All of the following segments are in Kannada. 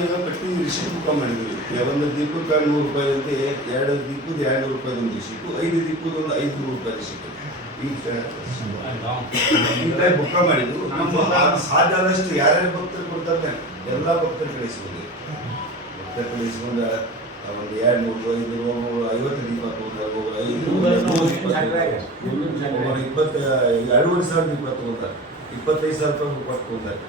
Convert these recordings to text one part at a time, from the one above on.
ಈಗ ಕಟ್ಟಿ ರಿಸೀಪ್ ಬುಕ್ ಮಾಡಿದ್ದೀವಿ. ಒಂದು ದೀಪಕ್ಕೆ ನೂರು ರೂಪಾಯಿ ಅಂತೆ, ಎರಡು ದೀಪದ ಎರಡು ರೂಪಾಯಿ ಒಂದು ರಿಸೀಪು ಐದು ದೀಪದ ಒಂದು ಐದುನೂರು ರೂಪಾಯಿ ರಿಸೀಪು ಈಗ ಬುಕ್ ಮಾಡಿದ್ದು. ನಮ್ಮ ಸಾಧ್ಯ ಆದಷ್ಟು ಯಾರ್ಯಾರು ಭಕ್ತರು ಕೊಡ್ತಾರೆ, ಎಲ್ಲ ಭಕ್ತರು ಕಳಿಸ್ಬೋದು. ಭಕ್ತರು ಕಳಿಸ್ಕೊಂಡ ಒಂದು ಎರಡು ನೂರು ಐದು ನೂರು ಐವತ್ತು ದೀಪ ಐದು ಇಪ್ಪತ್ತು. ಎರಡೂವರೆ ಸಾವಿರ ದೀಪ ತಗೊಂತಾರೆ ಇಪ್ಪತ್ತೈದು ಸಾವಿರ ರೂಪಾಯಿ ಕೊಟ್ಟು ತಗೊಂತಾರೆ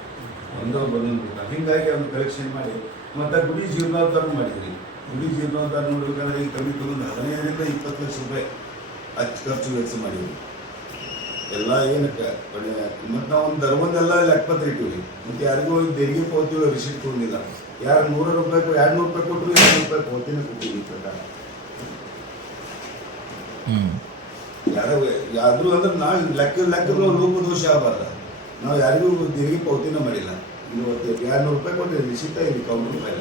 ಒಂದು ಬಂದು ಹಿಂಗಾಗಿ ಅವ್ನು ಕಲೆಕ್ಷನ್ ಮಾಡಿ. ಮತ್ತೆ ಗುಡಿ ಜೀರ್ಣೋದ್ಧಾರ ಮಾಡಿದ್ರಿ. ಗುಡಿ ಜೀರ್ಣೋದ್ಧಾರ ನೋಡ್ಬೇಕಾದ್ರೆ ಈಗ ಕಮ್ಮಿ ತಗೊಂಡು ಹದಿನೈದರಿಂದ ಇಪ್ಪತ್ತು ಲಕ್ಷ ರೂಪಾಯಿ ಖರ್ಚು ವೆಚ್ಚ ಮಾಡಿದ್ವಿ ಎಲ್ಲ ಏನಕ್ಕೆ? ಮತ್ತು ನಾವು ಒಂದು ಧರ್ಮದೆಲ್ಲ ಲೆಕ್ಕಪತ್ರ ಇಟ್ಟಿವಿ ಮತ್ತು ಯಾರಿಗೂ ದೇಣಿಗೆ ಹೋಗ್ತೀವಿ ರಿಸಿಟ್ ತೊಗೊಂಡಿಲ್ಲ ಯಾರು ನೂರು ರೂಪಾಯಿ ಎರಡು ನೂರು ರೂಪಾಯಿ ಕೊಟ್ಟರು ಎರಡು ರೂಪಾಯಿ ಹೋಗ್ತೀನಿ ಕೊಟ್ಟಿವಿ ಪ್ರಕಾರ. ಹ್ಮ್. ಯಾರೋ ಯಾರು ಅಂದ್ರೆ ನಾವು ಲೆಕ್ಕ ಲೆಕ್ಕಗಳು ರೂಪದೋಷ ಆಗಬಾರ್ದು. ನಾವು ಯಾರಿಗೂ ದೇಣಿಗೆ ಪೌತಿನ ಮಾಡಿಲ್ಲ. ಇವತ್ತು ಎರಡು ನೂರು ರೂಪಾಯಿ ಕೊಟ್ಟು ರಿಸಿಪ್ಟ ಇಲ್ಲಿ ಕೌಂಟರ್ ರೂಪಾಯಿ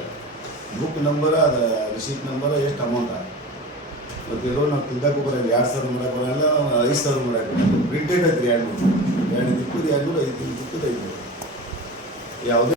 ಬುಕ್ ನಂಬರ್ ಅದ ರಿಸಿಪ್ಟ್ ನಂಬರ್ ಎಷ್ಟು ಅಮೌಂಟ ಮತ್ತು ಇರೋ ನಾವು ತಿಂದಕ್ಕೆ ಬರೋಲ್ಲ ಎರಡು ಸಾವಿರ ಮಾಡಕ್ಕೆ ಬರೋಲ್ಲ, ಐದು ಸಾವಿರ ಮಾಡಕ್ಕೆ ಬರೋಲ್ಲ. ಪ್ರಿಂಟೆಡ್ ಐತ್ರಿ ಎರಡು ಎರಡು ದಿಕ್ಕದ ಎರಡು ಐದು ದಿಕ್ಕದ ಐದು ಯಾವುದೇ